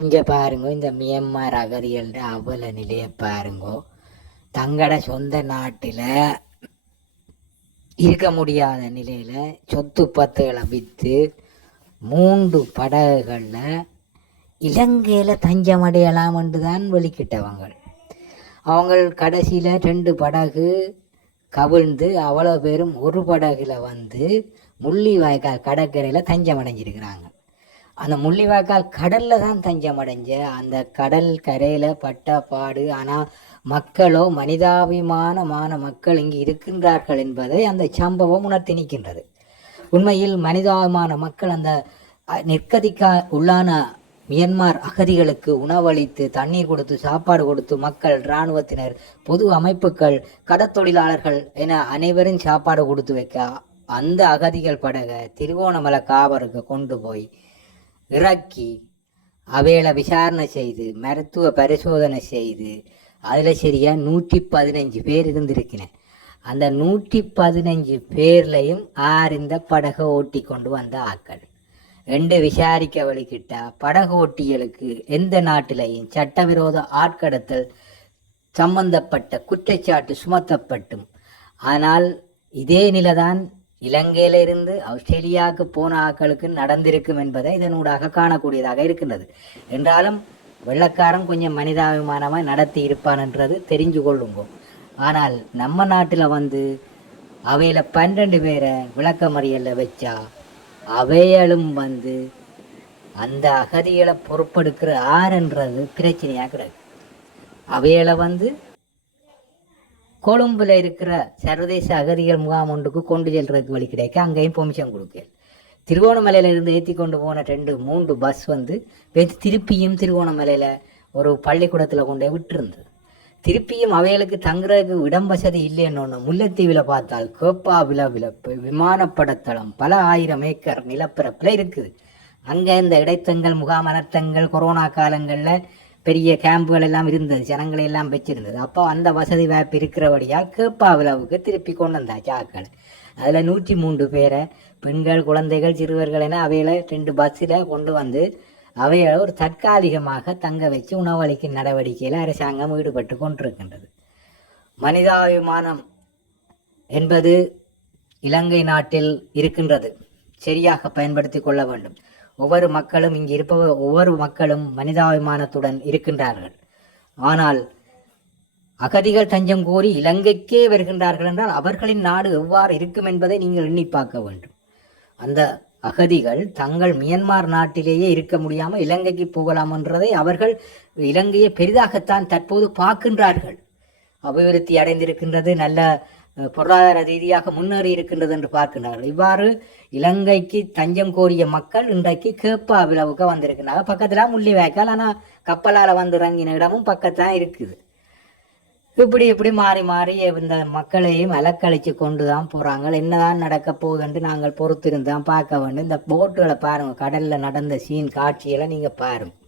இங்கே பாருங்க இந்த மியன்மார் அகதிகள அவல நிலையை பாருங்க. தங்களோட சொந்த நாட்டில் இருக்க முடியாத நிலையில் சொத்து பத்துகளை விற்று மூன்று படகுகளில் இலங்கையில் தஞ்சமடையலாம் என்று தான் வெளிக்கிட்டவங்க அவங்க கடைசியில் ரெண்டு படகு கவிழ்ந்து அவ்வளோ பேரும் ஒரு படகுல வந்து முள்ளிவாய்க்கால் கடற்கரையில் தஞ்சமடைஞ்சிருக்கிறாங்க. அந்த முள்ளிவாய்க்கால் கடலில் தான் தஞ்சம் அடைஞ்ச அந்த கடல் கரையில் பட்ட பாடு ஆனால் மக்களோ மனிதாபிமானமான மக்கள் இங்கு இருக்கின்றார்கள் என்பதை அந்த சம்பவம் உணர்த்தி நிற்கின்றது. உண்மையில் மனிதாபிமான மக்கள் அந்த நிற்கதிக்கா உள்ளான மியன்மார் அகதிகளுக்கு உணவளித்து தண்ணீர் கொடுத்து சாப்பாடு கொடுத்து மக்கள் இராணுவத்தினர் பொது அமைப்புகள் கடத்தொழிலாளர்கள் என அனைவரும் சாப்பாடு கொடுத்து வைக்க அந்த அகதிகள் படக திருவோணமலை காவருக்கு கொண்டு போய் இறக்கி அவைகளை விசாரணை செய்து மருத்துவ பரிசோதனை செய்து அதில் சரியாக நூற்றி பதினஞ்சு பேர் இருந்திருக்கிறேன். அந்த நூற்றி பதினஞ்சு பேர்லையும் ஆறு இந்த படகை ஓட்டி கொண்டு வந்த ஆக்கள். ரெண்டு விசாரிக்க வழிகிட்டா படகு ஓட்டிகளுக்கு எந்த நாட்டிலையும் சட்டவிரோத ஆட்கடத்தல் சம்பந்தப்பட்ட குற்றச்சாட்டு சுமத்தப்பட்டும். ஆனால் இதே நிலைதான் இலங்கையில இருந்து ஆஸ்திரேலியாவுக்கு போன ஆக்களுக்கு நடந்திருக்கும் என்பதை இதனூடாக காணக்கூடியதாக இருக்கின்றது. என்றாலும் வெள்ளக்காரன் கொஞ்சம் மனிதாபிமானமாக நடத்தி இருப்பான்ன்றது தெரிஞ்சு கொள்ளுங்க. ஆனால் நம்ம நாட்டில் வந்து அவையில பன்னெண்டு பேரை விளக்கமறியலில் வச்சா அவையலும் வந்து அந்த அகதிகளை பொறுப்பெடுக்கிற ஆறுன்றது பிரச்சனையாக கிடக்கு. அவைகளை வந்து கொழும்புல இருக்கிற சர்வதேச அகதிகள் முகாம் ஒன்றுக்கு கொண்டு செல்றதுக்கு வழி கிடைக்க அங்கேயும் பெர்மிஷன் கொடுக்க திருவோணமலையில இருந்து ஏற்றி கொண்டு போன ரெண்டு மூன்று பஸ் வந்து திருப்பியும் திருவோணமலையில ஒரு பள்ளிக்கூடத்தில் கொண்டு விட்டுருந்தது. திருப்பியும் அவைகளுக்கு தங்குறதுக்கு இடம் வசதி இல்லைன்னு முல்லைத்தீவில் பார்த்தால் கோப்பா விளப்பு விமானப்படத்தளம் பல ஆயிரம் ஏக்கர் நிலப்பரப்பில் இருக்குது. அங்கே இந்த இடைத்தங்கள் முகாமனத்தங்கள் கொரோனா காலங்களில் பெரிய கேம்புகள் எல்லாம் இருந்தது ஜனங்களை எல்லாம் வச்சிருந்தது. அப்போ அந்த வசதி வாய்ப்பு இருக்கிறபடியாக கேப்பாவிலவுக்கு திருப்பி கொண்டு வந்தாச்சு ஆக்கள் அதில் நூற்றி மூன்று பேரை பெண்கள் குழந்தைகள் சிறுவர்கள் என அவைகளை ரெண்டு பஸ்ஸில் கொண்டு வந்து அவைகளை ஒரு தற்காலிகமாக தங்க வச்சு உணவளிக்கும் நடவடிக்கையில் அரசாங்கம் ஈடுபட்டு கொண்டிருக்கின்றது. மனிதாபிமானம் என்பது இலங்கை நாட்டில் இருக்கின்றது. சரியாக பயன்படுத்தி கொள்ள வேண்டும். ஒவ்வொரு மக்களும் இங்கு இருப்பவர் ஒவ்வொரு மக்களும் மனிதாபிமானத்துடன் இருக்கின்றார்கள். ஆனால் அகதிகள் தஞ்சம் கோரி இலங்கைக்கே வருகின்றார்கள் என்றால் அவர்களின் நாடு எவ்வாறு இருக்கும் என்பதை நீங்கள் எண்ணி பார்க்க வேண்டும். அந்த அகதிகள் தங்கள் மியன்மார் நாட்டிலேயே இருக்க முடியாமல் இலங்கைக்கு போகலாம் என்றதை அவர்கள் இலங்கையை பெரிதாகத்தான் தற்போது பார்க்கின்றார்கள். அபிவிருத்தி அடைந்திருக்கின்றது நல்ல பொருளாதார ரீதியாக முன்னேறி இருக்கின்றது என்று பார்க்கின்றார்கள். இவ்வாறு இலங்கைக்கு தஞ்சம் கோரிய மக்கள் இன்றைக்கு கேப்பா விழாவுக்கு வந்திருக்கின்றார்கள். பக்கத்தில் முள்ளி முள்ளிவாய்க்கால் ஆனால் கப்பலால் வந்து இறங்கின இடமும் பக்கத்தான் இருக்குது. இப்படி இப்படி மாறி மாறி இந்த மக்களையும் அலக்கழிச்சு கொண்டு தான் போகிறாங்க என்னதான் நடக்க போகுதுன்ட்டு நாங்கள் பொறுத்திருந்தான் பார்க்க வேண்டும். இந்த போட்டுகளை பாருங்கள் கடலில் நடந்த சீன் காட்சியெல்லாம் நீங்கள் பாருங்கள்